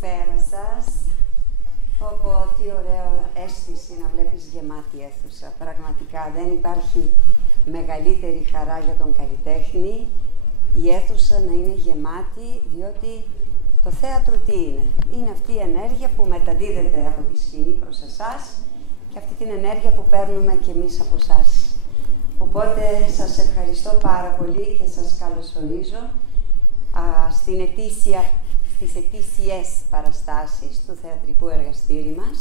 Καλησπέρα σας. Πω, τι ωραίο αίσθηση να βλέπεις γεμάτη αίθουσα. Πραγματικά δεν υπάρχει μεγαλύτερη χαρά για τον καλλιτέχνη η αίθουσα να είναι γεμάτη, διότι το θέατρο τι είναι? Είναι αυτή η ενέργεια που μεταδίδεται από τη σκηνή προς εσάς και αυτή την ενέργεια που παίρνουμε κι εμείς από εσάς. Οπότε σας ευχαριστώ πάρα πολύ και σας καλωσορίζω στις ετήσιες παραστάσεις του θεατρικού εργαστήρι μας.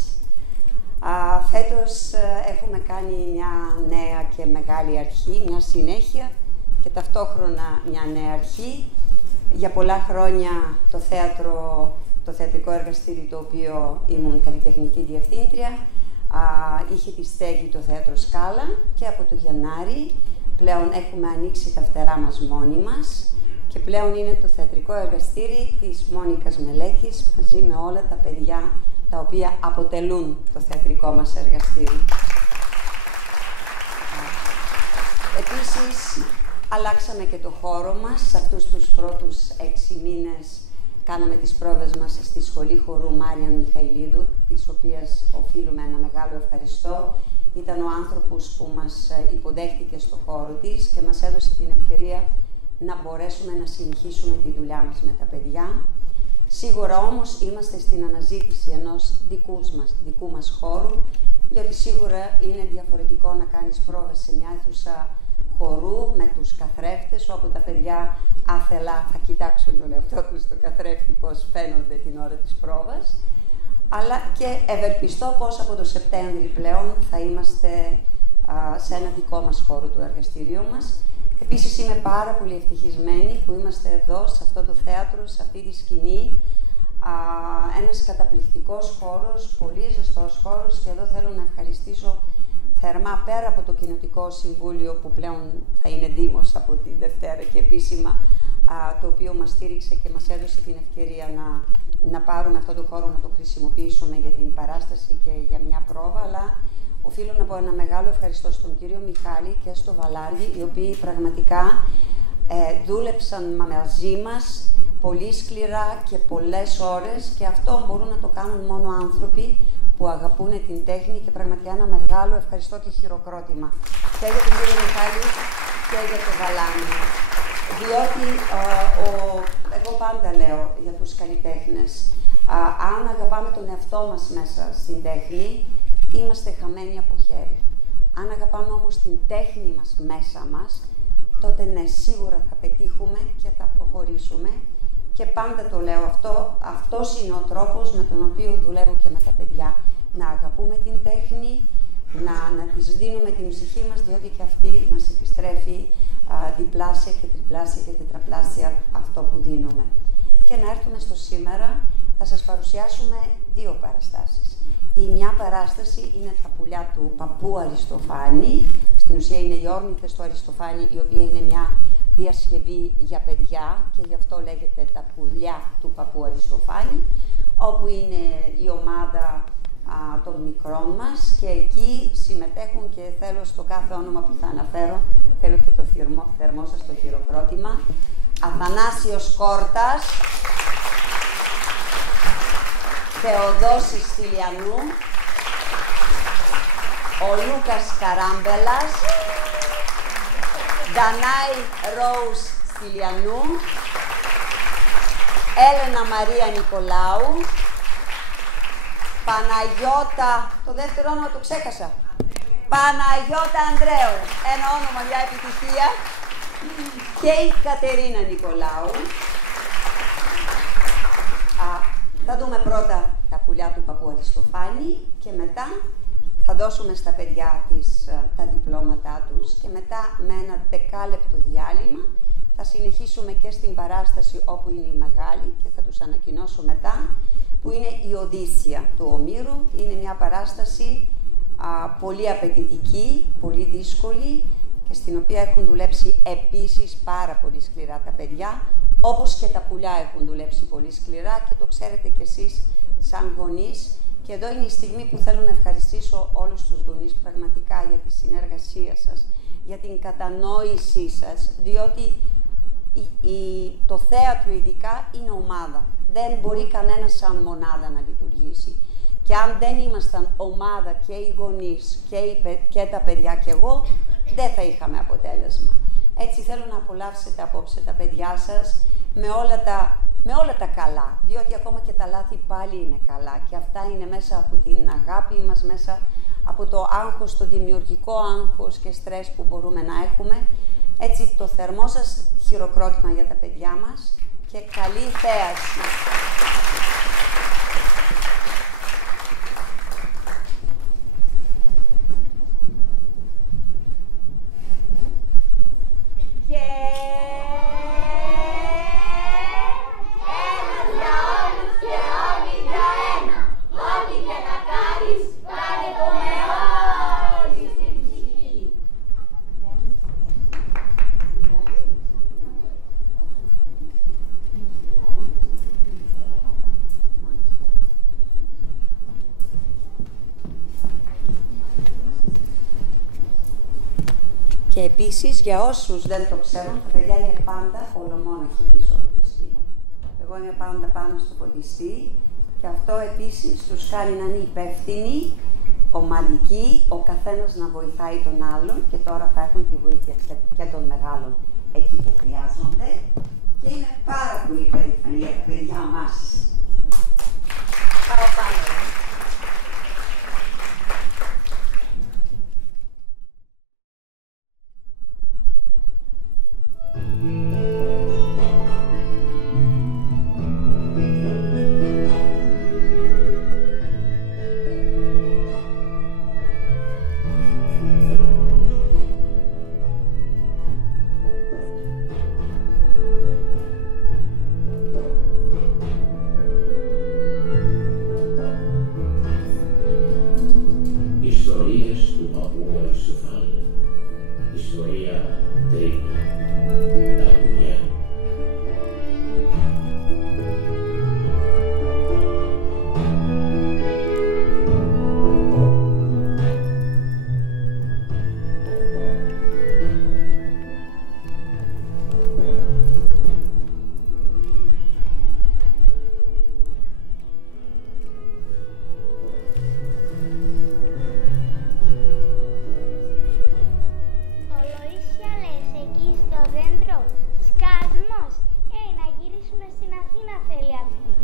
Φέτος έχουμε κάνει μια νέα και μεγάλη αρχή, μια συνέχεια και ταυτόχρονα μια νέα αρχή. Για πολλά χρόνια το θεατρικό εργαστήρι, το οποίο ήμουν καλλιτεχνική διευθύντρια, είχε τη στέγη το Θέατρο Σκάλα και από το Γενάρη πλέον έχουμε ανοίξει τα φτερά μας μόνοι μας και πλέον είναι το θεατρικό εργαστήρι της Μόνικας Μελέκης μαζί με όλα τα παιδιά τα οποία αποτελούν το θεατρικό μας εργαστήρι. Επίσης, αλλάξαμε και το χώρο μας. Σε αυτούς τους πρώτους 6 μήνες κάναμε τις πρόβες μας στη Σχολή Χορού Μάριαν Μιχαηλίδου, της οποίας οφείλουμε ένα μεγάλο ευχαριστώ. Ήταν ο άνθρωπος που μας υποδέχτηκε στο χώρο της και μας έδωσε την ευκαιρία να μπορέσουμε να συνεχίσουμε τη δουλειά μας με τα παιδιά. Σίγουρα όμως είμαστε στην αναζήτηση ενός δικού μας χώρου, διότι σίγουρα είναι διαφορετικό να κάνεις πρόβες σε μια αίθουσα χορού με τους καθρέφτες, όπου τα παιδιά άθελα θα κοιτάξουν τον εαυτό τους στο καθρέφτη πώς φαίνονται την ώρα της πρόβας. Αλλά και ευελπιστώ πως από το Σεπτέμβρη πλέον θα είμαστε σε ένα δικό μας χώρο του εργαστηρίου μας. Επίσης είμαι πάρα πολύ ευτυχισμένη που είμαστε εδώ, σε αυτό το θέατρο, σε αυτή τη σκηνή. Ένας καταπληκτικός χώρος, πολύ ζεστός χώρος, και εδώ θέλω να ευχαριστήσω θερμά, πέρα από το Κοινοτικό Συμβούλιο που πλέον θα είναι Δήμος από τη Δευτέρα και επίσημα, το οποίο μας στήριξε και μας έδωσε την ευκαιρία να πάρουμε αυτό το χώρο, να το χρησιμοποιήσουμε για την παράσταση και για μια πρόβα, αλλά οφείλω να πω ένα μεγάλο ευχαριστώ στον κύριο Μιχάλη και στο Βαλάρδι, οι οποίοι πραγματικά δούλεψαν μαζί μας πολύ σκληρά και πολλές ώρες, και αυτό μπορούν να το κάνουν μόνο άνθρωποι που αγαπούν την τέχνη, και πραγματικά ένα μεγάλο ευχαριστώ και χειροκρότημα και για τον κύριο Μιχάλη και για το Βαλάρδι. Διότι εγώ πάντα λέω για τους καλλιτέχνες, αν αγαπάμε τον εαυτό μας μέσα στην τέχνη, είμαστε χαμένοι από χέρι. Αν αγαπάμε όμως την τέχνη μας μέσα μας, τότε ναι, σίγουρα θα πετύχουμε και θα προχωρήσουμε. Και πάντα το λέω αυτό, αυτός είναι ο τρόπος με τον οποίο δουλεύω και με τα παιδιά. Να αγαπούμε την τέχνη, να της δίνουμε την ψυχή μας, διότι και αυτή μας επιστρέφει διπλάσια και τριπλάσια και τετραπλάσια αυτό που δίνουμε. Και να έρθουμε στο σήμερα, θα σας παρουσιάσουμε 2 παραστάσεις. Η μια παράσταση είναι τα πουλιά του παππού Αριστοφάνη. Στην ουσία είναι οι όρνηθες του Αριστοφάνη, η οποία είναι μια διασκευή για παιδιά και γι' αυτό λέγεται τα πουλιά του παππού Αριστοφάνη, όπου είναι η ομάδα των μικρών μας και εκεί συμμετέχουν, και θέλω στο κάθε όνομα που θα αναφέρω, θέλω και το θερμό σας το χειροκρότημα, Αθανάσιος Κόρτας, Θεοδόσης Στυλιανού, ο Λούκας Καράμπελας, Δανάη Ρόους Στυλιανού, Έλενα Μαρία Νικολάου, Παναγιώτα, το δεύτερο όνομα το ξέχασα, Παναγιώτα Ανδρέου, ένα όνομα για επιτυχία, και η Κατερίνα Νικολάου. Θα δούμε πρώτα τα πουλιά του παππού Αριστοφάνη και μετά θα δώσουμε στα παιδιά τα διπλώματά τους και μετά με ένα 10λεπτο διάλειμμα θα συνεχίσουμε και στην παράσταση όπου είναι η μεγάλη και θα τους ανακοινώσω μετά, που είναι η Οδύσσια του Ομήρου. Είναι μια παράσταση πολύ απαιτητική, πολύ δύσκολη και στην οποία έχουν δουλέψει επίσης πάρα πολύ σκληρά τα παιδιά, όπως και τα πουλιά έχουν δουλέψει πολύ σκληρά και το ξέρετε κι εσείς σαν γονείς. Και εδώ είναι η στιγμή που θέλω να ευχαριστήσω όλους τους γονείς πραγματικά για τη συνεργασία σας, για την κατανόησή σας, διότι το θέατρο ειδικά είναι ομάδα. δεν μπορεί κανένας σαν μονάδα να λειτουργήσει. Και αν δεν ήμασταν ομάδα και οι γονείς και τα παιδιά και εγώ, δεν θα είχαμε αποτέλεσμα. Έτσι θέλω να απολαύσετε απόψε τα παιδιά σας με όλα τα καλά, διότι ακόμα και τα λάθη πάλι είναι καλά και αυτά είναι μέσα από την αγάπη μας, μέσα από το άγχος, το δημιουργικό άγχος και στρες που μπορούμε να έχουμε. Έτσι το θερμό σας χειροκρότημα για τα παιδιά μας και καλή θέαση. Και επίσης, για όσους δεν το ξέρουν, τα παιδιά είναι πάντα ολομόναχοι πίσω από τη σκηνή. Εγώ είμαι πάντα πάνω στο φωτιστή και αυτό επίσης τους κάνει να είναι υπεύθυνοι, ομαδικοί, ο καθένας να βοηθάει τον άλλον και τώρα θα έχουν τη βοήθεια και των μεγάλων εκεί που χρειάζονται και είναι πάρα πολύ περήφανοι για τα παιδιά μας. Παραπάνω.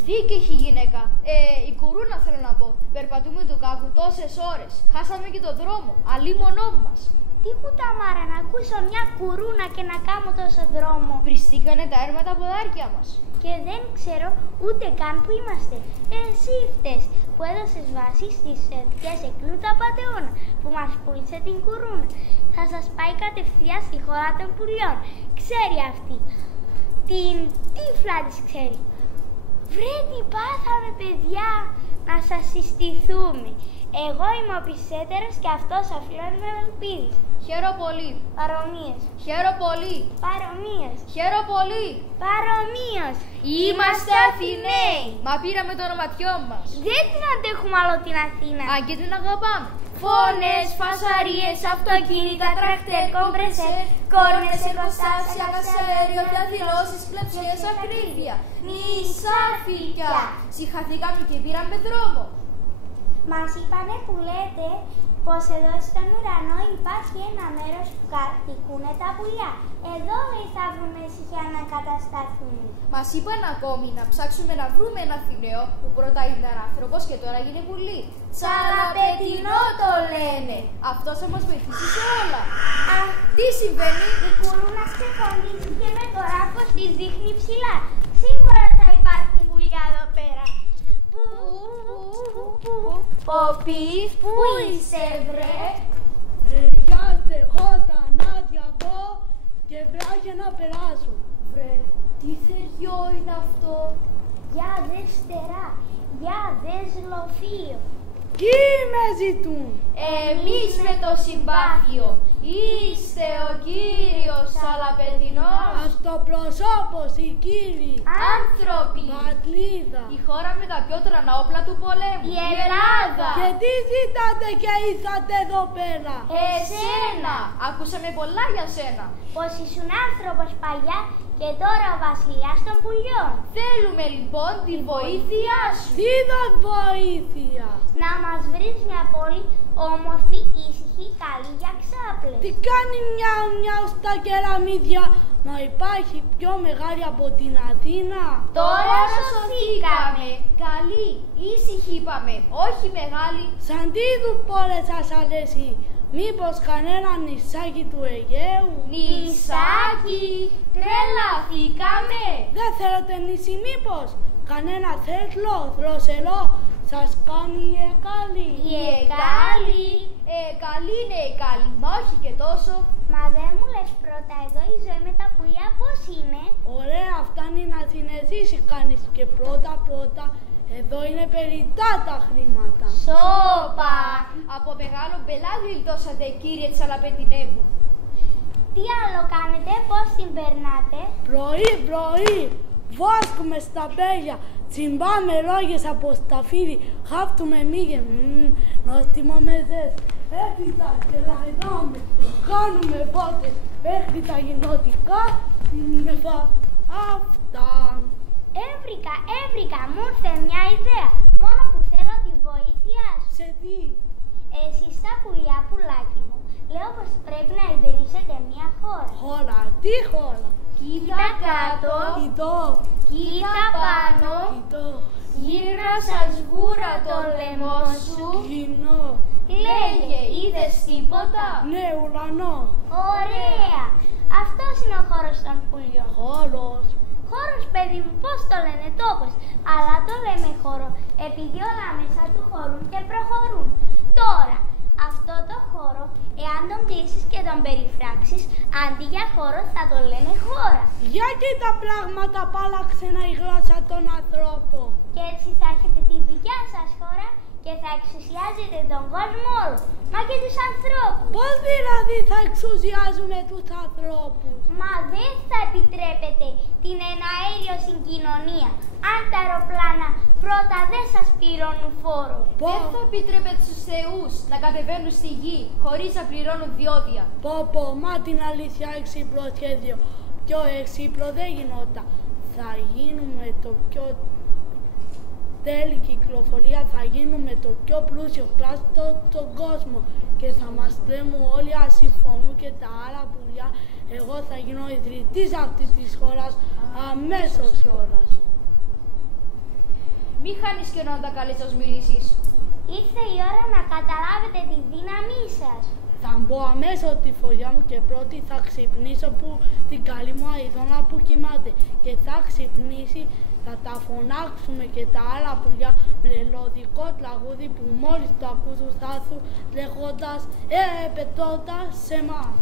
Δίκαιη γυναίκα. Η κουρούνα θέλω να πω. Περπατούμε του κάκου τόσες ώρες. Χάσαμε και το δρόμο. Αλίμονό μας. Τι κουταμάρα να ακούσω μια κουρούνα και να κάνω τόσο δρόμο. Βριστήκανε τα έρμα τα ποδάρκια μας. Και δεν ξέρω ούτε καν που είμαστε. Εσύ φταίς που έδωσες βάση στις θετικές εκλούτα πατεώνα που μας πούλησε την κουρούνα. Θα σας πάει κατευθείαν στη χώρα των πουλιών. Ξέρει αυτή. Την τύφλα της ξέρει. Βρε τι πάθαμε παιδιά, να σας συστηθούμε. Εγώ είμαι ο πισέτερος και αυτός ο φίλος με ελπίδης. Χαίρο πολύ. Παρομοίως. Χαίρο πολύ. Παρομοίως. Χαίρο πολύ. Παρομοίως. Είμαστε Αθηναίοι. Μα πήραμε το ονοματιό μας. Δεν την αντέχουμε άλλο την Αθήνα. Αν και την αγαπάμε. Φώνες, φασαρίες, αυτοκίνητα, τρακτέρ, κομπρεσέρ, κόρνες, εργοστάσια, κασαέριο, διαδηλώσεις, πλεψίες, ακρίβεια, νησά, φιλιά. Συγχαθήκαμε και πήραμε δρόμο. Μας είπανε που λέτε πως εδώ στον ουρανό υπάρχει ένα μέρος που κατοικούν τα πουλιά. Εδώ θα βρούμε ησυχία να κατασταθούν. Μας είπαν ακόμη να ψάξουμε να βρούμε ένα Αθηναίο που πρώτα ήταν άνθρωπος και τώρα γίνει πουλί. Τσαλαπετινό το λένε. Αυτός θα μας βοηθήσει σε όλα. Τι συμβαίνει? Η κουρούνα ξεκολλήσει και με το ράφος της δείχνει ψηλά. Σίγουρα θα υπάρχει πουλιά εδώ πέρα. Ποπής, πού είσαι βρε? Βρεγιάστε χώτα να διαβώ και βράχια να περάσω. Βρε, τι θεριό είναι αυτό? Για δες στερά, για δες λοφείο. Τι με ζητούν? Εμείς με το συμπάθειο. Είστε ο κύριος Σαλαπετινός. Αστοπροσώπος οι κύριοι. Άνθρωποι. Πατρίδα. Η χώρα με τα πιο τρανά όπλα του πολέμου. Η Ελλάδα. Και τι ζητάτε και ήρθατε εδώ πέρα? Εσένα. Ακούσαμε πολλά για σένα. Πως ήσουν άνθρωπος παλιά Και τώρα ο βασιλιάς των πουλιών. Θέλουμε λοιπόν τη βοήθειά σου. Τι είδα βοήθεια! Να μας βρεις μια πόλη όμορφη, ήσυχη, καλή για ξάπλες. Τι κάνει μιαου μιαου στα κεραμίδια, μα υπάρχει πιο μεγάλη από την Αθήνα. Τώρα σωθήκαμε. Καλή, ήσυχη είπαμε, όχι μεγάλη. Σαν τι είδου πόλες σας αρέσει, μήπως κανένα νησάκι του Αιγαίου? Νησάκι, τρελαθήκαμε. Δεν θέλετε νησί μήπως, κανένα θέτλο, δροσερό, σας κάνει η Εκάλη? Η Εκάλη, καλή είναι η Εκάλη, μα όχι και τόσο. Μα δεν μου λες πρώτα εδώ η ζωή με τα πουλιά πώς είναι? Ωραία, φτάνει να συνεθίσει κανείς και πρώτα εδώ είναι περιττά τα χρήματα. Σόπα! Από μεγάλο μπελά γλιτώσατε, κύριε Τσαλαπετινεύου. Τι άλλο κάνετε, πώς την περνάτε? Πρωί, βάσκουμε στα μπέλια, τσιμπάμε ρόγες από σταφύδι, χάπτουμε μύγες, νόστιμο μεζές, έπειτα και λαϊδάμε, κάνουμε πότες, μέχρι τα γυνωτικά, νεφα, αυτά. Έβρικα, μου ήρθε μια ιδέα, μόνο που θέλω τη βοήθειά σου. Σε τι? Εσείς τα πουλιά, πουλάκι μου, λέω πως πρέπει να ιδρύσετε μια χώρα. Χώρα, τι χώρα? Κοίτα κάτω, Κοιτώ, κοίτα πάνω, κοιτώ, γύρνα σαν σγούρα το λαιμό σου. κοινό, Λέγε, είδες τίποτα? ναι, ουρανό, Ωραία! Αυτός είναι ο χώρος των πουλιών. χώρος. Χώρος, παιδί μου, πώς το λένε, τόπος. Αλλά το λέμε χώρο, επειδή όλα μέσα του χωρούν και προχωρούν. Τώρα, αυτό το χώρο, εάν τον κλείσεις και τον περιφράξεις, αντί για χώρο θα το λένε χώρα. Γιατί τα πράγματα πάλαξαν η γλώσσα των ανθρώπων. Και έτσι θα έχετε τη δικιά σας χώρα και θα εξουσιάζετε τον κόσμο όλο, μα και τους ανθρώπους. Πώς δηλαδή θα εξουσιάζουμε τους ανθρώπους? Μα δεν θα επιτρέπετε την εναέριο συγκοινωνία. Αν τα αεροπλάνα πρώτα δεν σας πληρώνουν φόρο. Δεν θα επιτρέπετε στους θεούς να κατεβαίνουν στη γη χωρίς να πληρώνουν διόδια. Πω, μα την αλήθεια έξυπνο σχέδιο. Πιο έξυπνο δεν γινόταν. Θα γίνουμε το πιο τέλη κυκλοφορία, θα γίνουμε το πιο πλούσιο κλάστο στον κόσμο και θα μας κλέμουν όλοι ασυμφωνούν και τα άλλα πουλιά. Εγώ θα γίνω ιδρυτής αυτής της χώρας αμέσως κιόλας. Μη χάνεις καιρό να τα καλείς ως μιλήσεις. Ήρθε η ώρα να καταλάβετε τη δύναμή σας. Θα μπω αμέσως τη φωλιά μου και πρώτη θα ξυπνήσω που την καλή μου αηδόνα που κοιμάται και θα ξυπνήσει, θα τα φωνάξουμε και τα άλλα πουλιά με μελωδικό τραγούδι που μόλις το ακούσουν θα έρθουν λέγοντας πετώντας σε εμάς.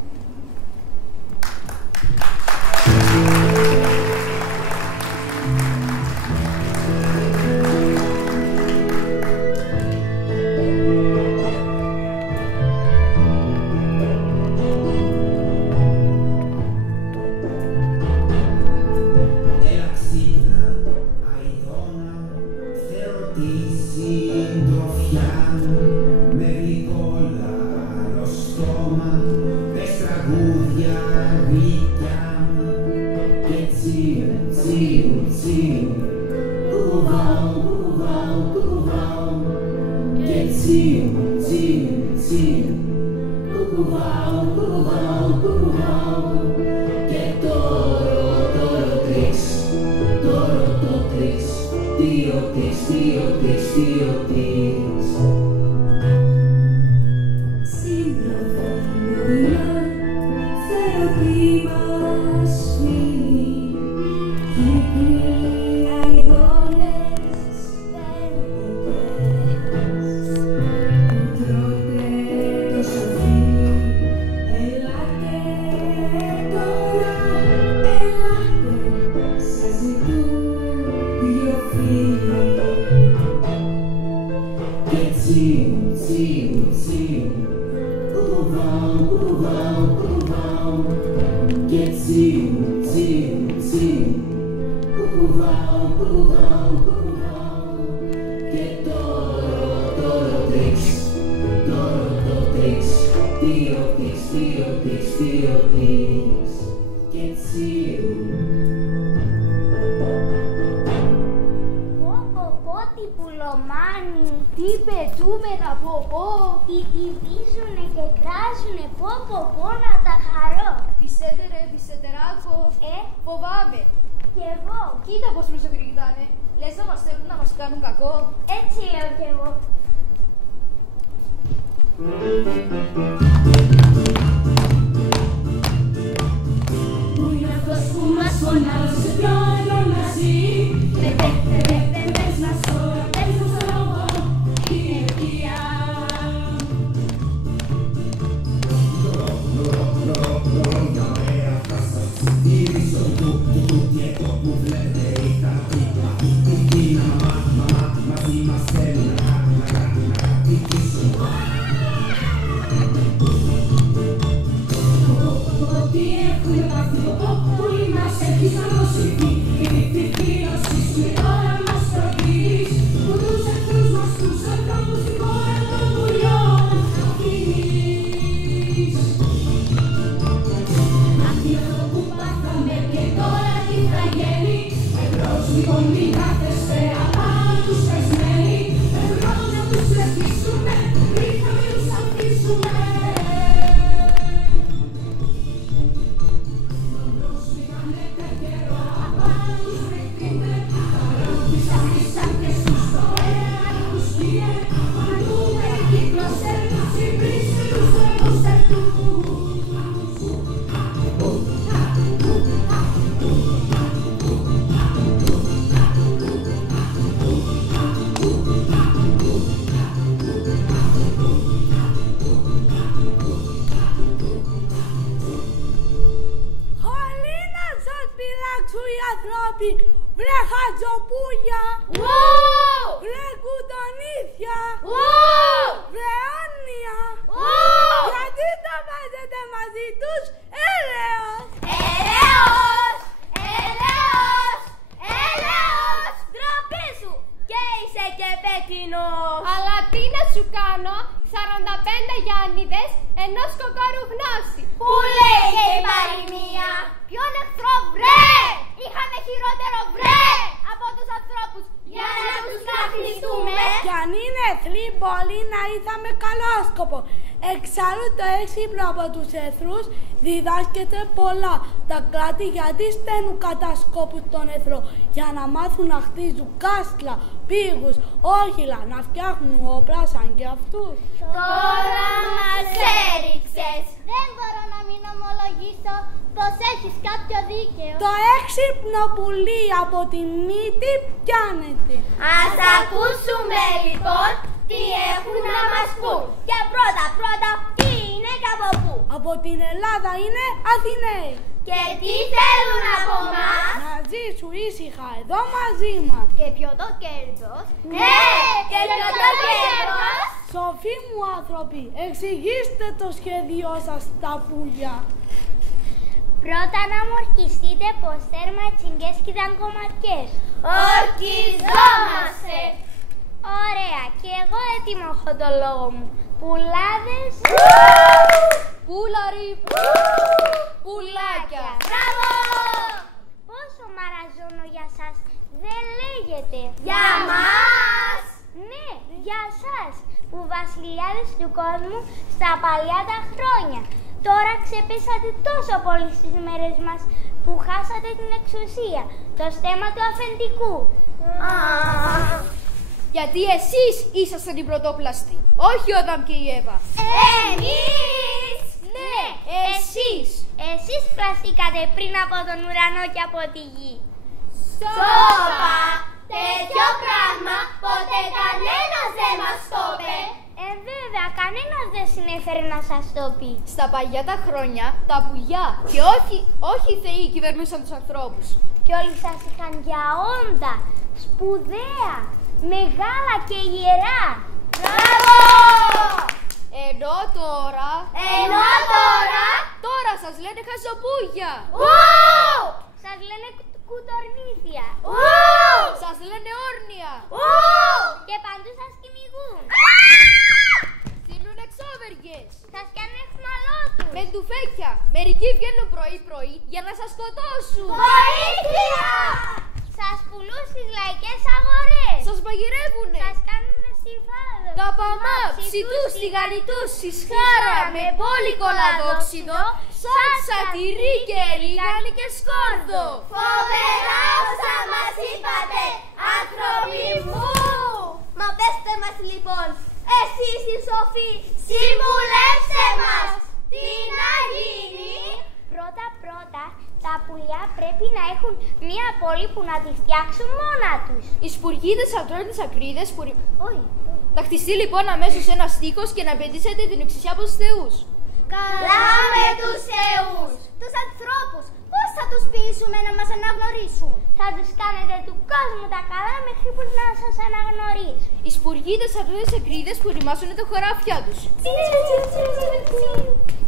Get you. Ρωμάνοι. Τι πετούμε να πω, Τυπίζουνε και κράζουνε, πω να τα χαρώ. Πισέτεράκο. Φοβάμαι. Κι εγώ. Κοίτα πως μας ευεργητάνε. Λες να μας θέλουν να μας κάνουν κακό. Έτσι λέω κι εγώ. Πού είναι αυτός που μας φωνάζει, ποιο άλλο να ζει? Δεν πες να σω, πες μου στο λόγο, είναι αιτία. Ότι έχουμε πάθει, όπου είμαστε έχεις να νοσηθεί. Η δικτύωση σου τώρα μας προτείνεις, που τους εχθρούς μας τους ανθρώπους στην χώρα των πουλιών αφήνεις. Αυτή αυτό που πάθαμε και τώρα τι θα γίνει? Εμπρός λοιπόν μην κάθεστε απάνω τους πεσμένοι. Εμπρός να τους λευκίσουμε, ρίχα μην τους αφήσουμε. Βρε χατζοπούλια! Βρε κουτονίδια! Βρε όνοια! Γιατί τα βάζετε μαζί τους? Έλεος! Ντροπή σου! Και είσαι και πέτεινος! Αλλά τι να σου κάνω, 45 Γιάννηδες ενός κοκόρου γνώση. Πού λέγε η παροιμία? Ποιον εχθρό βρε! Είχαμε χειρότερο βρε! Από τους ανθρώπους Για να τους καθιστούμε! Κι αν είναι εχθροί μπορεί να ήρθαμε καλόσκοπο. Εξάλλου το έξυπνο από τους εχθρούς διδάσκεται πολλά. Τα κράτη γιατί στέλνουν κατά σκόπους τον εχθρό? Για να μάθουν να χτίζουν κάστρα, πύργους, όχυλα, να φτιάχνουν όπλα σαν και αυτούς. Τώρα μας έριξες! Δεν μπορώ να μην ομολογήσω πως έχεις κάποιο δίκαιο. Το έξυπνο πουλί από τη μύτη πιάνεται. Ας ακούσουμε λοιπόν τι έχουν να μας πούν. Και πρώτα τι είναι και από πού? Από την Ελλάδα είναι Αθηναίοι. Και τι θέλουν από μας? Να ζήσουν ήσυχα εδώ μαζί μας. Και ποιο το κέρδος? Ναι, και ποιο το κέρδος? Σοφοί μου άνθρωποι, εξηγήστε το σχέδιό σας στα πουλιά. Πρώτα να μου ορκιστείτε πως τέρμα τσιγκές και ήταν κομματιές. Ορκιζόμαστε! Ωραία, και εγώ έτοιμο έχω το λόγο μου. Πουλάδες. Πούλαροι. Πουλάκια. Μπράβο! Πόσο μαραζώνω για σας δεν λέγεται? Για μας! Ναι, για σας που βασιλιάδες του κόσμου στα παλιά τα χρόνια. Τώρα ξεπέσατε τόσο πολύ στις μέρες μας που χάσατε την εξουσία, το στέμμα του αφεντικού. Γιατί εσείς ήσασταν οι πρωτόπλαστοι, όχι ο Αδάμ και η Εύα. Εμείς! Ναι, εσείς! Εσείς πλαστήκατε πριν από τον ουρανό και από τη γη. Σόπα! Τέτοιο πράγμα ποτέ κανένας δεν μας το είπε. Βέβαια, κανένας δεν συνέφερε να σας το πει. Στα παλιά τα χρόνια, τα πουλιά και όχι οι θεοί κυβερνούσαν τους ανθρώπους. Και όλοι σας είχαν για όντα, σπουδαία, μεγάλα και ιερά. Μπράβο! Ενώ τώρα... Τώρα σας λένε χαζοπούγια. Σας λένε κουτορνίδια. Σας λένε όρνια. Και παντού σας κυνηγούν. Στείλουν εξώβεργες. Σας κάνουν εχμαλώτους. Με ντουφέκια. Μερικοί βγαίνουν πρωί-πρωί για να σας σκοτώσουν. Βοήθεια! Σας πουλούν στις λαϊκές αγορές. Σας σας μαγειρεύουνε. Σας κάνουνε στιβάδο. Τα παμά, ψητούς, τηγανιτούς, σισχάρα με πόλικο λαδόξιδο, σάλτσα, τυρί και ρίγανη και σκόρδο. Φοβερά όσα μας είπατε, άνθρωποι μου! Μα πέστε μας λοιπόν, εσείς οι σοφοί, συμβουλεύστε μας! Τι να γίνει? Πρώτα, τα πουλιά πρέπει να έχουν μία πόλη που να τη φτιάξουν μόνα τους. Οι σπουργίδες θα τρώνε τις ακρίδες που... Όχι. Θα χτιστεί λοιπόν αμέσως ένας στίχος και να πετύσετε την εξουσία από τους θεούς. Καλά με τους θεούς! Τους ανθρώπους, πώς θα τους πείσουμε να μας αναγνωρίσουν? Θα τους κάνετε του κόσμου τα καλά μέχρι που να σας αναγνωρίσουν. Οι σπουργίδες θα τρώνε τις ακρίδες που ρημάσουν τα χωράφια τους.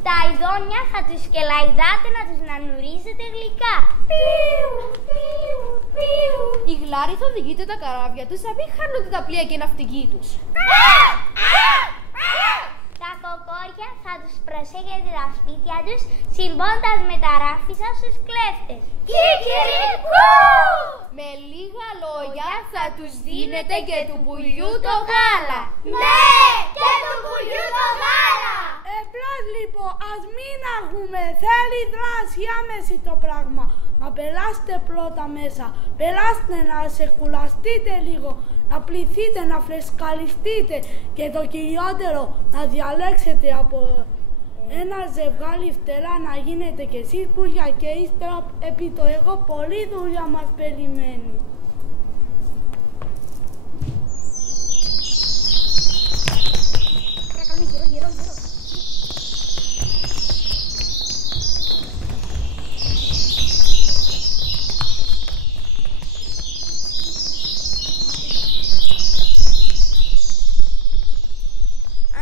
Τα ειδόνια θα τους κελαϊδάτε να τους νανουρίζετε γλυκά. Οι γλάροι θα οδηγείτε τα καράβια τους να μην χάνονται τα πλοία και ναυτικοί τους. Τα κοκόρια θα τους προσέχετε τα σπίτια τους, συμπώντας με τα ράφη σας στους κλέφτες. Κικυρικού! Με λίγα λόγια θα τους δίνετε και του πουλιού το γάλα. Ναι! Και του πουλιού το γάλα! Εμπρός λοιπόν, ας μην αργούμε, θέλει δράση άμεση το πράγμα. Μα περάστε πρώτα μέσα, περάστε να ξεκουραστείτε λίγο, να πληθείτε, να φρεσκαριστείτε και το κυριότερο να διαλέξετε από ένα ζευγάρι φτερά να γίνετε κι εσείς πουλιά και ύστερα επί το εγώ πολλή δουλειά μας περιμένει.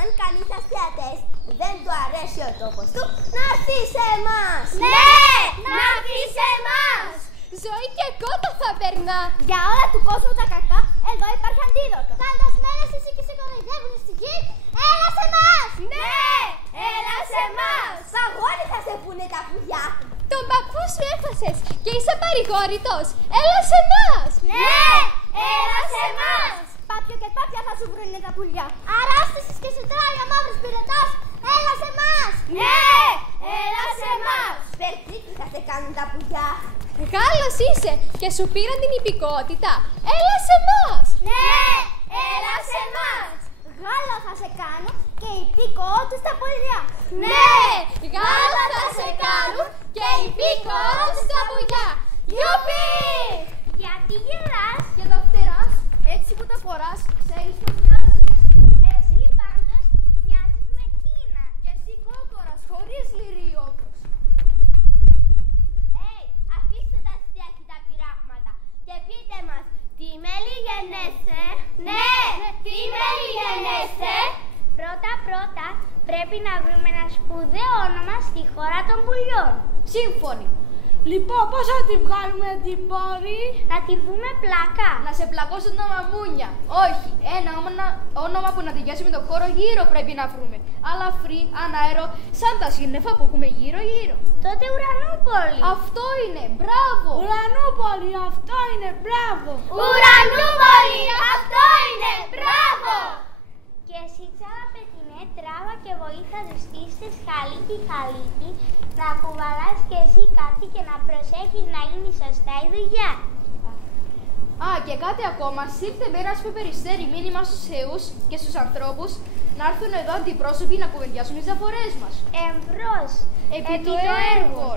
Αν κανείς αστιατές δεν του αρέσει ο τόπος του, να έρθει σε εμάς! Ναι! Να έρθει σε εμάς! Ζωή και κότα θα περνά. Για όλα του κόσμου τα κακά, εδώ υπάρχει αντίδοτο. Φαντασμένες εσύ και σε κοροϊδεύουν στη γη, έλα σε εμάς! Ναι! Έλα σε εμάς! Παγόνι θα σε πούνε τα πουλιά! Τον παππού σου έχασες και είσαι παρηγόρητος. Έλα σε εμάς! Ναι! Έλα σε εμάς! Πάπιο και πάπια θα σου βρούνε τα πουλιά. Αράστησης και σε τράλια μαύρης πυρετάς, έλα σε εμάς! Ναι! Έλα σε εμάς! Περτίκι θα σε κάνουν τα πουλιά. Μεγάλος είσαι και σου πήραν την υπηκότητα. Έλα σε εμάς! Ναι! Έλα σε εμάς! Γάλα θα σε κάνω και υπήκοό τους τα πουλιά. Ναι! Γάλα θα σε κάνουν και υπήκοό τους τα πουλιά. Γιουπί! Γιατί γελάς? Και τα φτεράς, έτσι που τα φοράς, ξέρεις πως μοιάζεις. Εσύ πάντως μοιάζεις με Κίνα. Και εσύ κόκορας, χωρίς λυρί όπως. Αφήστε τα αστεία και τα πειράγματα και πείτε μας, τι μέλη γεννέσαι? Ναι! Τι μέλη γεννέσαι? Πρώτα πρέπει να βρούμε ένα σπουδαίο όνομα στη χώρα των πουλιών. Σύμφωνοι. Λοιπόν, πώς θα τη βγάλουμε την πόρη? Να την πούμε πλάκα. Να σε πλακώσουν τα μαμούνια. Όχι, ένα όνομα που να ταιριάζει με τον χώρο γύρω πρέπει να βρούμε. Αλαφρύ, αναέρο, σαν τα σύννεφα που έχουμε γύρω-γύρω. Τότε Ουρανούπολη. Αυτό είναι, μπράβο! Ουρανούπολη, αυτό είναι, μπράβο! Ουρανούπολη! Αυτό είναι! Μπράβο! Και εσύ τσαλαπετινέ τράβα και βοήθα ζεστήστες χαλίκι χαλίκι, να κουβαλάς και εσύ κάτι και να προσέχεις να γίνει σωστά η δουλειά. Α, και κάτι ακόμα, στείλτε με ένα σπεπεριστέρι μήνυμα στους θεούς και στους ανθρώπους να έρθουν εδώ αντιπρόσωποι να κουβεντιάσουν τις διαφορές μας. Εμπρός! Επί το έργο!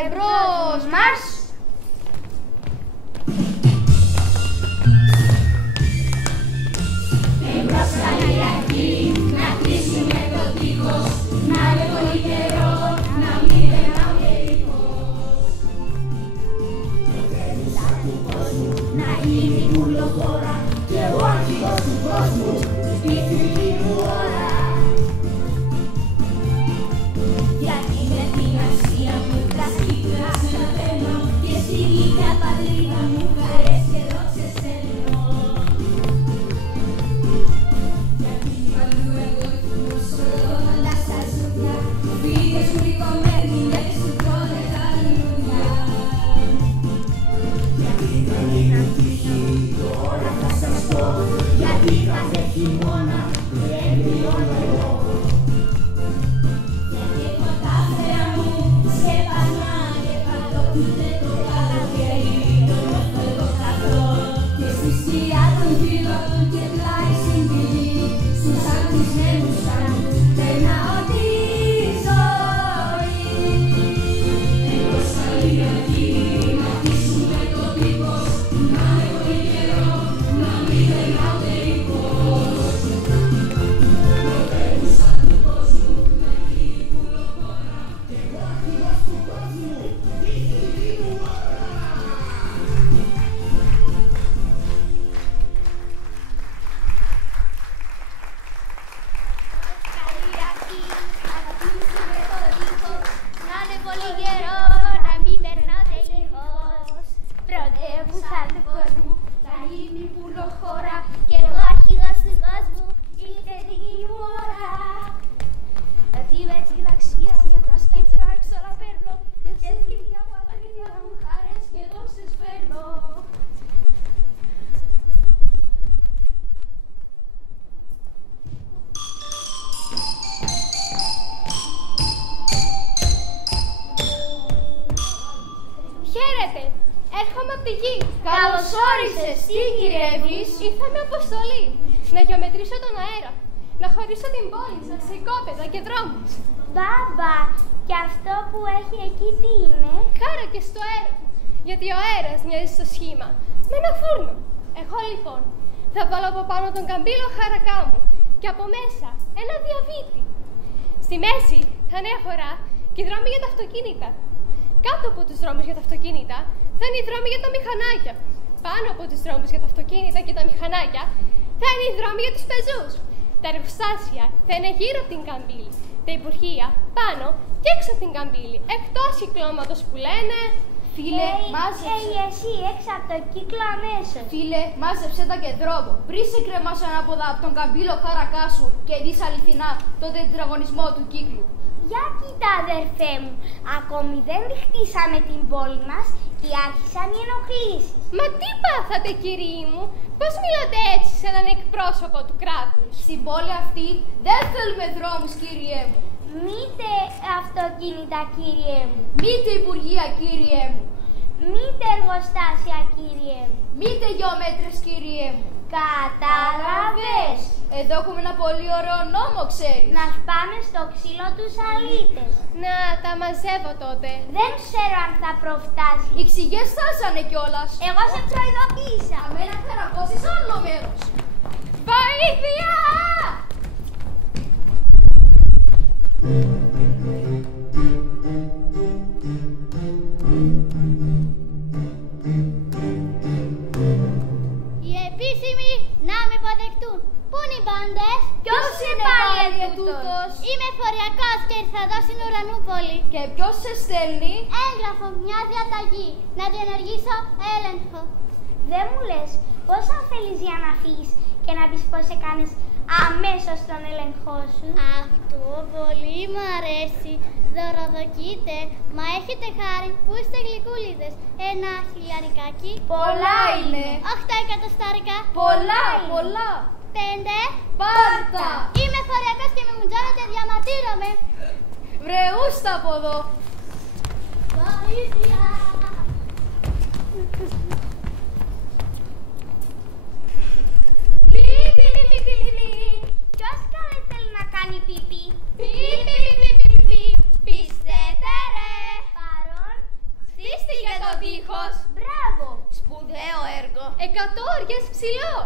Εμπρός, Μάρς! Εμπρός Καλλιριακή, να κλείσουμε το τείχος, να είναι πολύ καιρό, να μην περνάω γερικός. Το θέλουσα του κόσμου, να γίνει κουλοχώρα, και ο αρχηγός του κόσμου, στη δική μου ώρα. Γιατί με την αξία μου, τα σκύλα σε ένα θέμα, τη γη. Καλώς όρισες, τι γυρεύεις? Ήρθα με αποστολή. Να γεωμετρήσω τον αέρα. Να χωρίσω την πόλη σας σε οικόπεδα και δρόμους. Μπάμπα, και αυτό που έχει εκεί τι είναι? Χάρα και στο αέρα. Γιατί ο αέρας μοιάζει στο σχήμα με ένα φούρνο. Εγώ λοιπόν θα βάλω από πάνω τον καμπύλο χαρακά μου και από μέσα ένα διαβήτη. Στη μέση θα είναι αγορά και οι δρόμοι για τα αυτοκίνητα. Κάτω από τους δρόμους για τα αυτοκίνητα θα είναι οι δρόμοι για τα μηχανάκια. Πάνω από τους δρόμους για τα αυτοκίνητα και τα μηχανάκια θα είναι οι δρόμοι για τους πεζούς. Τα εργοστάσια θα είναι γύρω από την καμπύλη. Τα υπουργεία πάνω και έξω από την καμπύλη. Εκτός κυκλώματος που λένε. Φίλε, μάζεψε. Εσύ έξω από το κύκλο αμέσως. Φίλε, μάζεψε τα και δρόμο. Πριν σε κρεμάσω ανάποδα από τον καμπύλο χαρακά σου και δεις αληθινά τον τετραγωνισμό του κύκλου. Για κοίτα, αδερφέ μου. Ακόμη δεν τη χτίσαμε την πόλη μας και άρχισαν οι ενοχλήσεις. Μα τι πάθατε, κύριοι μου? Πώς μιλάτε έτσι σε έναν εκπρόσωπο του κράτους? Στην πόλη αυτή δεν θέλουμε δρόμους, κύριέ μου. Μήτε αυτοκίνητα, κύριέ μου. Μήτε υπουργεία, κύριέ μου. Μήτε εργοστάσια, κύριέ μου. Μήτε γεωμέτρες, κύριέ μου. Κατάλαβες. Εδώ έχουμε ένα πολύ ωραίο νόμο, ξέρεις. Να σπάμε στο ξύλο τους αλήτες. Να τα μαζεύω τότε. Δεν ξέρω αν θα προφτάσει. Οι ξυγές φτάσανε κιόλας. Εγώ σε προειδοποίησα. Αμένα χαρακώσεις άλλο μέρος. Βοήθεια! Οι επίσημοι να με υποδεχτούν. Πού είναι οι μπάντες? Ποιος είναι πάλι ετούτος? Είμαι φοριακός και ήρθα εδώ στην Ουρανούπολη. Και ποιος σε στέλνει? Έγγραφο, μια διαταγή. Να διενεργήσω έλεγχο. Δεν μου λες πώς αν θέλεις για να φύγεις και να πεις πώς έκανες αμέσως τον έλεγχό σου. Αυτό πολύ μ' αρέσει. Δωροδοκείτε, μα έχετε χάρη που είστε γλυκούλιδες. Ένα χιλιαρικάκι. Πολλά είναι. 8 εκατοστάρικα. Πολλά, πολλά. 5. Πάρτα. Είμαι φοριακός και με μουτζάρετε, διαμαρτύρομαι. Βρεούστα από εδώ. Βοήθεια. Ποιος καλέ θέλει να κάνει πιπί? Πιστέτε ρε. Παρόν. Χτίστηκε το τείχος. Μπράβο. Σπουδαίο έργο. 100 όριες ψηλό.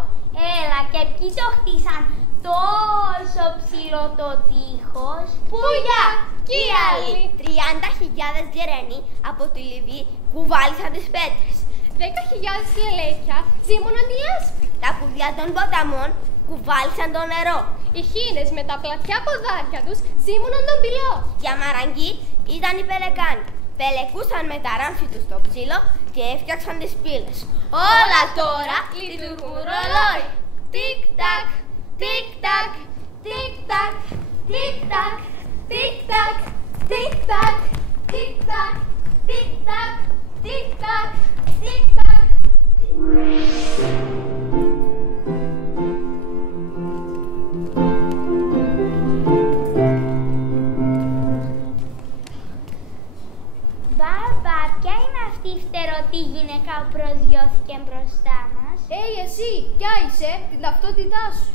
Έλα, και ποιοι το χτίσαν τόσο ψηλό το τείχος? Πουλιά, κι οι άλλοι. 30.000 γερένοι από τη Λιβύη κουβάλισαν τις πέτρες. 10.000 λελέχια ζήμωναν τη λάσπη. Τα πουλιά των ποταμών κουβάλισαν το νερό. Οι χήνες με τα πλατιά ποδάρια τους ζήμωναν τον πυλό. Και αμαραγγοί ήταν οι πελεκάνοι. Πελεκούσαν με τα ράμφη τους στο ξύλο και έφτιαξαν τις πύλες. Όλα τώρα λειτουργούν ρολόι. Τικ-τακ, τικ-τακ, τικ-τακ, τικ-τακ, τικ-τακ, τικ-τακ, τικ-τακ, τικ-τακ, τικ-τακ, τικ-τακ. Μπάμπα, ποια είναι αυτή η φτερωτή γυναίκα που προσγειώθηκε μπροστά μας? Εσύ, ποια είσαι, την ταυτότητά σου?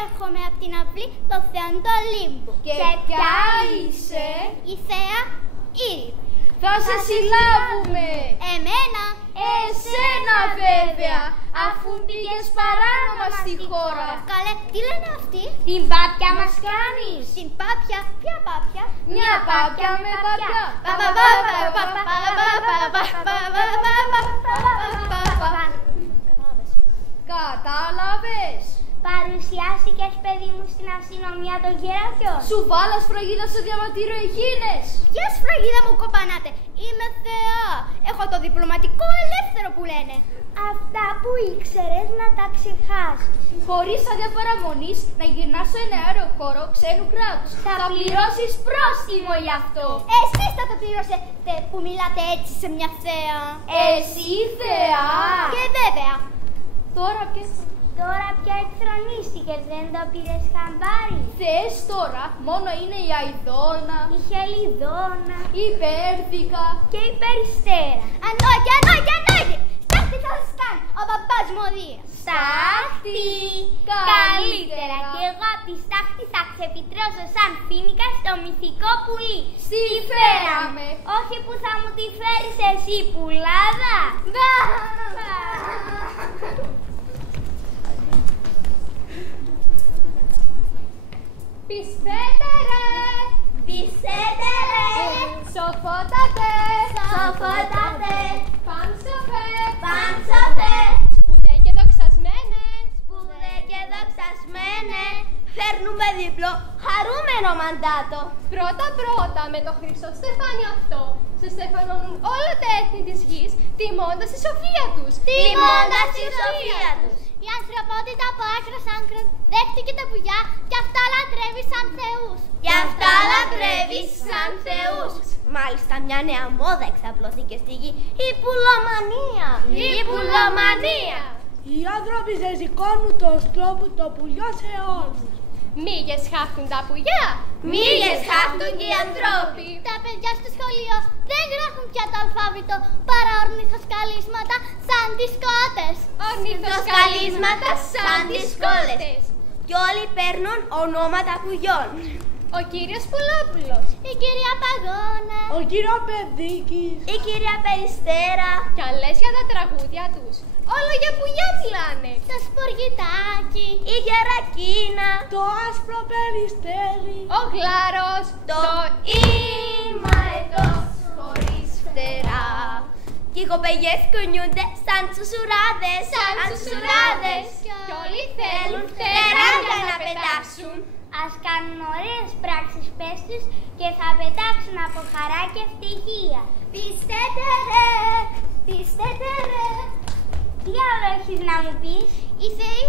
Έρχομαι από την αυλή των θεών του Ολύμπου. Και ποια είσαι? Η θέα Ήριδα. Θα σε συλλάβουμε. Εμένα. Εσένα βέβαια, αφού πήγες παράνομα στη χώρα. Καλέ, τι λένε αυτοί? Την πάπια μας κάνεις? Την πάπια, ποια πάπια? Μια πάπια με παπιά. Κατάλαβες? Παρουσιάστηκες, παιδί μου, στην αστυνομία των γεραφιών? Σου βάλα σφραγίδα στο διαβατήριο Αιγίνες. Ποια σφραγίδα μου κοπανάτε? Είμαι θεά. Έχω το διπλωματικό ελεύθερο που λένε. Αυτά που ήξερες να τα ξεχάσεις. Χωρίς άδεια παραμονής να γυρνάς σε ένα αεροχώρο ξένου κράτους. Θα πληρώσεις πρόστιμο γι' αυτό. Εσείς θα το πληρώσετε που μιλάτε έτσι σε μια θέα. Εσύ θεά. Και βέβαια. Τώρα πια εκθρονίστηκες, δεν το πήρες χαμπάρι? Θεές τώρα μόνο είναι η Αηδώνα, Η Χελιδόνα η Πέρδικα και η Περιστέρα. Ανόητη, ανόητη, ανόητη. ο παπάς μου ο Δίας. Στάχτη! Καλύτερα κι εγώ απ' τη στάχτη θα ξεπιτρώσω σαν φοίνικα στο μυθικό πουλί. Στη φέραμε. Όχι που θα μου τη φέρεις εσύ, πουλάδα. Πιστέτε ρε, Πιστέτε ρε, σοφότατε, σοφότατε, πανσοφέ, πανσοφέ, σπουδέ και δοξασμένε, σπουδέ και δοξασμένε, φέρνουμε διπλό χαρούμενο μαντάτο. Πρώτα με το χρυσό στεφάνι αυτό, σε στεφανώνουν όλα τα έθνη της γης, τιμώντας τη σοφία τους. Τιμώντας τη σοφία τους. Η ανθρωπότητα από άκρα σ' άκρα δέχτηκε τα πουλιά και αυτά λατρεύει σαν θεούς. Κι αυτά λατρεύει σαν θεούς. Μάλιστα μια νέα μόδα εξαπλώθηκε στη γη. Η πουλομανία. Η πουλομανία. Οι άνθρωποι σε σηκώνουν το στρόπο το πουλιό σε όλους. Μύγες χάφτουν τα πουλιά, Μύγες χάφτουν και οι ανθρώποι. Τα παιδιά στο σχολείο δεν γράφουν πια το αλφάβητο παρά ορνηθοσκαλίσματα σαν τις κότες. Ορνηθοσκαλίσματα σαν τις κότες. Κι όλοι παίρνουν ονόματα πουλιών. Ο κύριος Πουλόπουλος, Η κυρία Παγώνα, Ο κύριο Παιδίκης, Η κυρία Περιστέρα. κι αν λες για τα τραγούδια τους, όλο για πουλιά μιλάνε. το σπουργητάκι, Η Γερακίνα. το άσπρο Περιστέρι, Ο Γλάρος, Το είμαι εδώ χωρίς φτερά. Κι οι κοπελιές κουνιούνται σαν τσουσουράδες. σαν τσουσουράδες. Κι όλοι θέλουν φτερά για να πετάξουν. Ας κάνουν ωραίες πράξεις πες τους και θα πετάξουν από χαρά και ευτυχία. πιστέτε ρε, πιστέτε ρε. Τι άλλο έχεις να μου πεις? Οι θεοί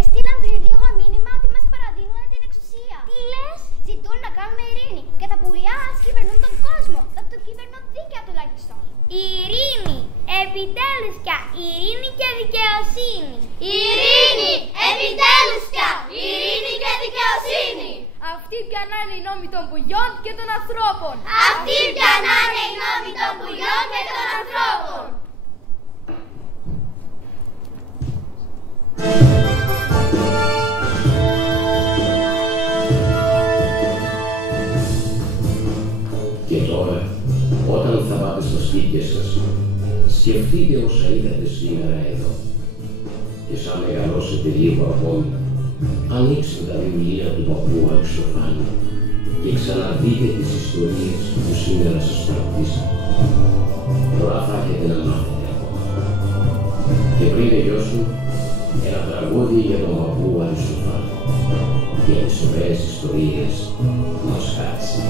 έστειλαν πριν λίγο μήνυμα ότι μας παραδίνουν την εξουσία. Τι λες? Ζητούν να κάνουμε ειρήνη και τα πουλιά ας κυβερνούν τον κόσμο. Θα το κυβερνούν δίκαια τουλάχιστον. Η ειρήνη, επιτέλους πια, ειρήνη και δικαιοσύνη. Ειρήνη, επιτέλους πια, ειρήνη και δικαιοσύνη. Αυτή πια να είναι η νόμη των πουλιών και των ανθρώπων. Αυτή πια να είναι η νόμη των πουλιών και των ανθρώπων. Και τώρα, όταν θα πάτε στα σπίτια σας, σκεφτείτε όσα είδατε σήμερα εδώ. Και σαν μεγαλώσετε λίγο ακόμη, ανοίξτε τα βιβλία του παππού Αριστοφάνη και ξαναδείτε τις ιστορίες που σήμερα σας παρατήσαν. Τώρα θα έχετε να μάθετε ακόμα. Και πριν τελειώσουν, ένα τραγούδι για τον παππού Αριστοφάνη και τις ωραίες ιστορίες μας χάρισε.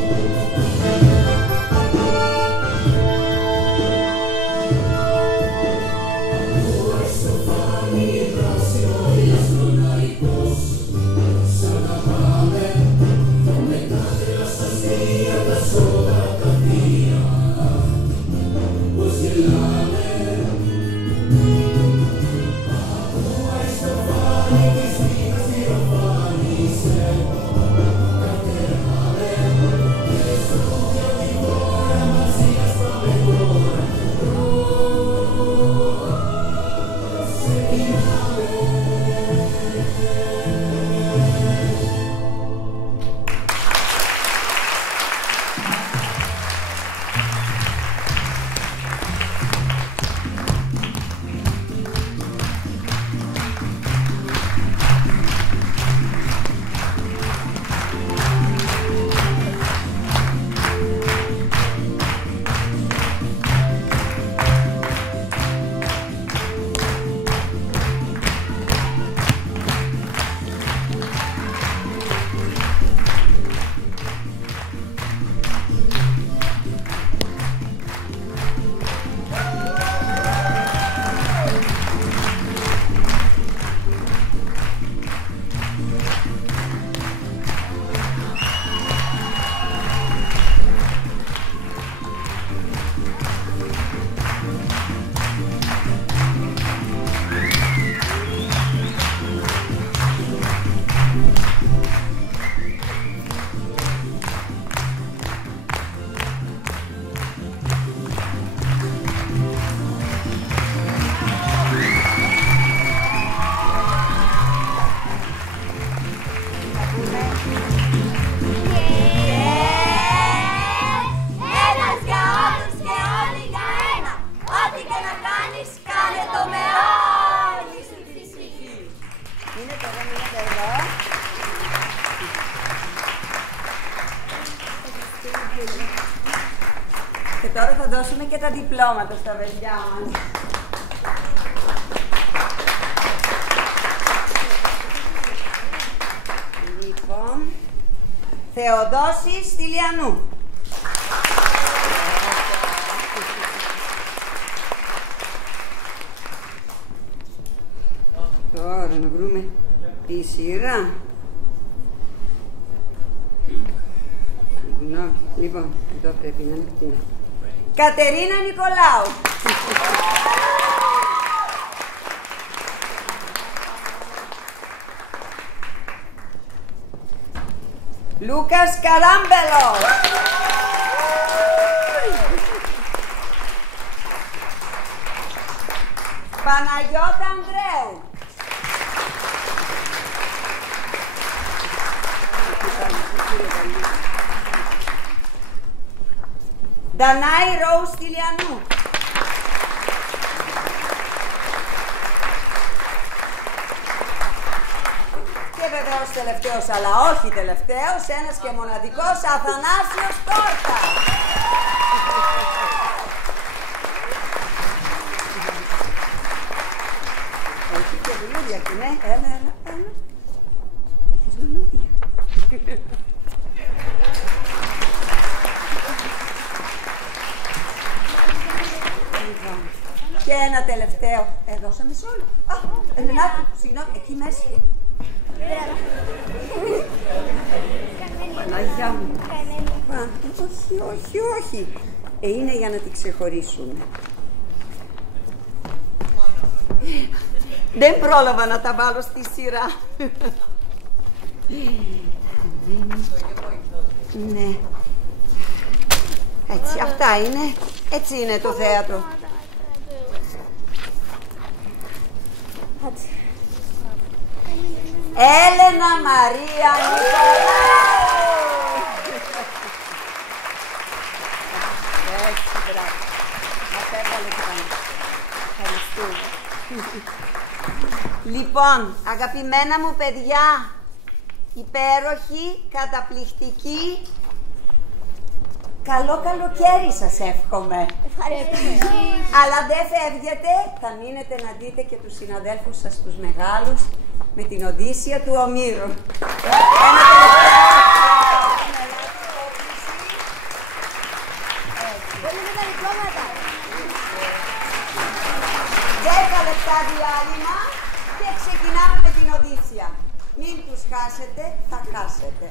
μείνετε εδώ. Και τώρα θα δώσουμε και τα διπλώματα στα παιδιά μας. Λοιπόν, Θεοδόση Στυλιανού. Τώρα να βρούμε τη σειρά. Λοιπόν, εδώ πρέπει να είναι. Κατερίνα Νικολάου. Λούκας Καράμπελος. Παναγιώτα Ανδρέου. Δανάη Ροου Στυλιανού. Και βεβαίως τελευταίος, αλλά όχι τελευταίος, ένας και μοναδικός, Αθανάσιος Τόρτα. Έχει και λουλούδια εκεί, ναι. Έλα. Έχεις λουλούδια. Και ένα τελευταίο. Δώσαμε σε όλο. Ελενάκη, συγγνώμη, εκεί μέσα. Παναγιά μου. Όχι. Είναι για να τη ξεχωρίσουμε. Δεν πρόλαβα να τα βάλω στη σειρά. Ναι. Έτσι, αυτά είναι. Έτσι είναι το θέατρο. Έλενα Μαρία Νικολάου. Έτσι, μπράβο. Μας έβαλε πάνω. Ευχαριστούμε. Λοιπόν, αγαπημένα μου παιδιά, υπέροχοι, καταπληκτικοί, καλό καλοκαίρι σας εύχομαι. Ευχαριστώ. Αλλά δεν φεύγετε, θα μείνετε να δείτε και τους συναδέλφους σας τους μεγάλους με την Οδύσσεια του Ομήρου. Ένα Θέλουμε τα διπλώματα. 10 λεπτά διάλειμμα και ξεκινάμε με την Οδύσσεια. Μην τους χάσετε, θα χάσετε.